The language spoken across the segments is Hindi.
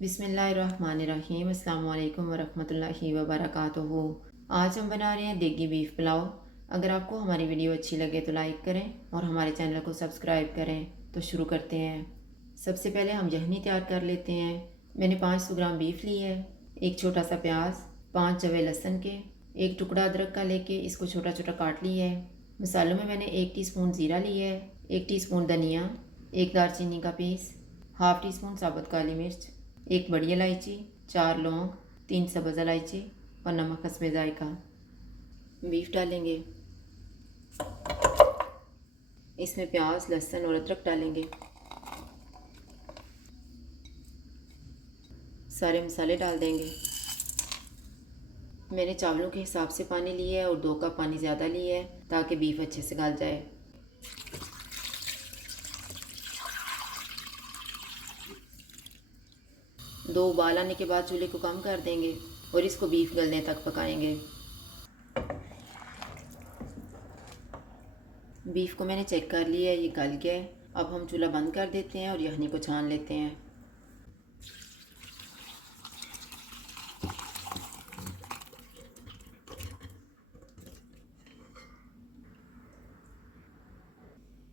बिस्मिल्लाहिर्रहमानिर्रहीम अस्सलाम वालेकुम वरहमतुल्लाहि वबरकातुहू। आज हम बना रहे हैं देगी बीफ पुलाव। अगर आपको हमारी वीडियो अच्छी लगे तो लाइक करें और हमारे चैनल को सब्सक्राइब करें। तो शुरू करते हैं। सबसे पहले हम यखनी तैयार कर लेते हैं। मैंने 500 ग्राम बीफ ली है, एक छोटा सा प्याज, 5 जवे लहसुन के, एक टुकड़ा अदरक का लेके इसको छोटा छोटा काट लिया है। मसालों में मैंने 1 टीस्पून ज़ीरा लिया है, 1 टीस्पून धनिया, एक दालचीनी का पीस, हाफ़ टी स्पून साबुत काली मिर्च, एक बड़ी इलायची, 4 लौंग, 3 सब्ज़ इलायची और नमक हस्बे ज़ायका। बीफ डालेंगे, इसमें प्याज, लहसुन और अदरक डालेंगे। सारे मसाले डाल देंगे। मैंने चावलों के हिसाब से पानी लिया है और 2 कप पानी ज़्यादा लिया है ताकि बीफ अच्छे से गल जाए। दो उबाल आने के बाद चूल्हे को कम कर देंगे और इसको बीफ गलने तक पकाएंगे। बीफ को मैंने चेक कर लिया है, ये गल गया है। अब हम चूल्हा बंद कर देते हैं और यखनी को छान लेते हैं।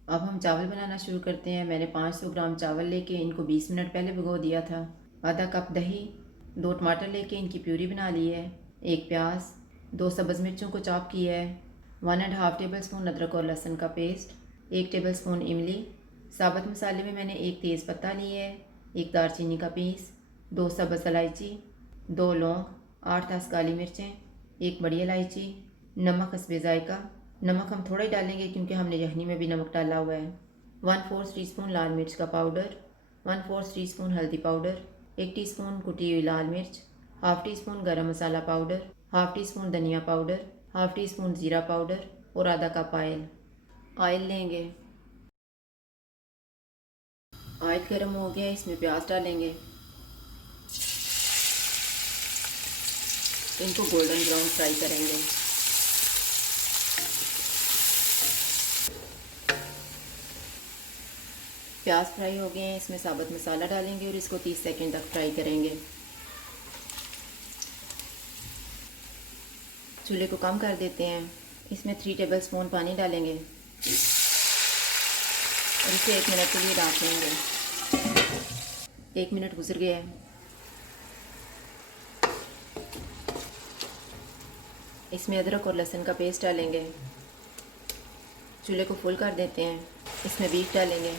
अब हम चावल बनाना शुरू करते हैं। मैंने 500 ग्राम चावल लेके इनको 20 मिनट पहले भिगो दिया था। आधा कप दही, 2 टमाटर लेके इनकी प्यूरी बना ली है, एक प्याज, 2 सब्ज़ मिर्चों को चॉप किया है, 1.5 टेबल स्पून अदरक और लहसुन का पेस्ट, 1 टेबल स्पून इमली। साबुत मसाले में मैंने 1 तेज़ पत्ता लिया है, 1 दालचीनी का पीस, 2 सब्ज़ इलायची, 2 लौंग, 8-10 काली मिर्चें, 1 बड़ी इलायची, नमक हस्बे ज़ायका। नमक हम थोड़ा ही डालेंगे क्योंकि हमने यखनी में भी नमक डाला हुआ है। 1/4 टीस्पून लाल मिर्च का पाउडर, 1/4 टीस्पून हल्दी पाउडर, 1 टीस्पून कुटी हुई लाल मिर्च, हाफ़ टी स्पून गरम मसाला पाउडर, हाफ़ टी स्पून धनिया पाउडर, हाफ़ टी स्पून ज़ीरा पाउडर और आधा कप ऑयल लेंगे। ऑयल गर्म हो गया, इसमें प्याज डालेंगे। इनको गोल्डन ब्राउन फ्राई करेंगे। प्याज फ्राई हो गए हैं, इसमें साबुत मसाला डालेंगे और इसको 30 सेकंड तक फ्राई करेंगे। चूल्हे को कम कर देते हैं। इसमें 3 टेबल स्पून पानी डालेंगे और इसे 1 मिनट के लिए ढक लेंगे। 1 मिनट गुजर गया है। इसमें अदरक और लहसुन का पेस्ट डालेंगे। चूल्हे को फुल कर देते हैं। इसमें बीफ डालेंगे।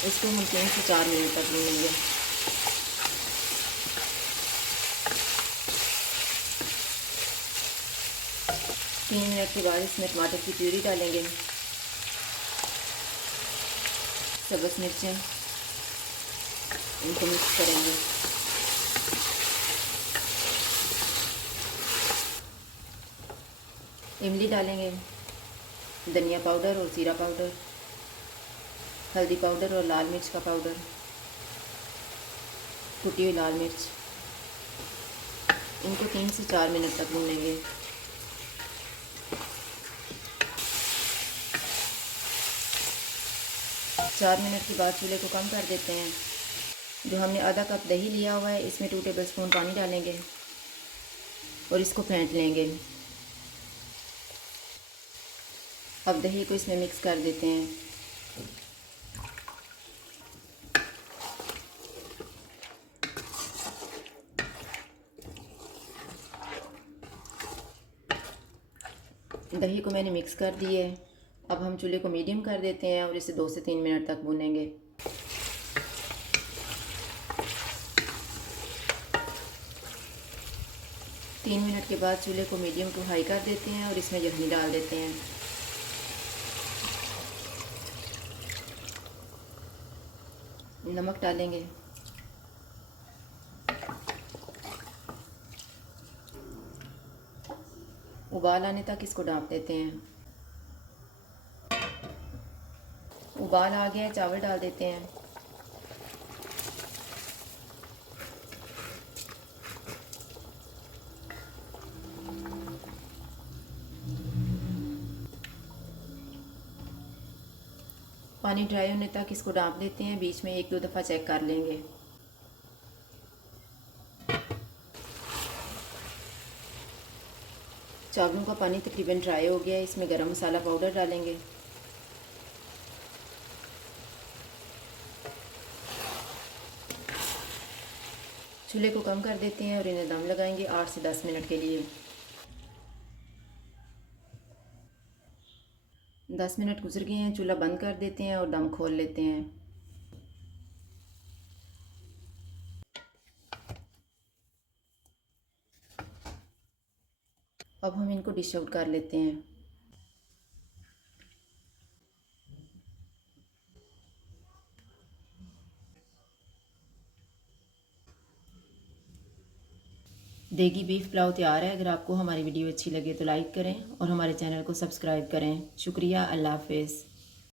इसको हम 3 से 4 मिनट तक भूनेंगे। तीन मिनट के बाद इसमें टमाटर की प्यूरी डालेंगे, सब्ज़ मिर्चें, इनको मिक्स करेंगे। इमली डालेंगे, धनिया पाउडर और ज़ीरा पाउडर, हल्दी पाउडर और लाल मिर्च का पाउडर, कुटी हुई लाल मिर्च। इनको 3 से 4 मिनट तक भूनेंगे। चार मिनट के बाद चूल्हे को कम कर देते हैं। जो हमने आधा कप दही लिया हुआ है, इसमें 2 टेबल स्पून पानी डालेंगे और इसको फेंट लेंगे। अब दही को इसमें मिक्स कर देते हैं। दही को मैंने मिक्स कर दिया है। अब हम चूल्हे को मीडियम कर देते हैं और इसे 2 से 3 मिनट तक भूनेंगे। 3 मिनट के बाद चूल्हे को मीडियम टू हाई कर देते हैं और इसमें यखनी डाल देते हैं। नमक डालेंगे। उबाल आने तक इसको ढाँप देते हैं। उबाल आ गया है, चावल डाल देते हैं। पानी ड्राई होने तक इसको डाँप लेते हैं, बीच में 1-2 दफ़ा चेक कर लेंगे। चावलों का पानी तकरीबन ड्राई हो गया है, इसमें गरम मसाला पाउडर डालेंगे। चूल्हे को कम कर देते हैं और इन्हें दम लगाएंगे 8 से 10 मिनट के लिए। 10 मिनट गुजर गए हैं, चूल्हा बंद कर देते हैं और दम खोल लेते हैं। अब हम इनको डिश आउट कर लेते हैं। देगी बीफ पुलाव तैयार है। अगर आपको हमारी वीडियो अच्छी लगे तो लाइक करें और हमारे चैनल को सब्सक्राइब करें। शुक्रिया। अल्लाह हाफ़िज़।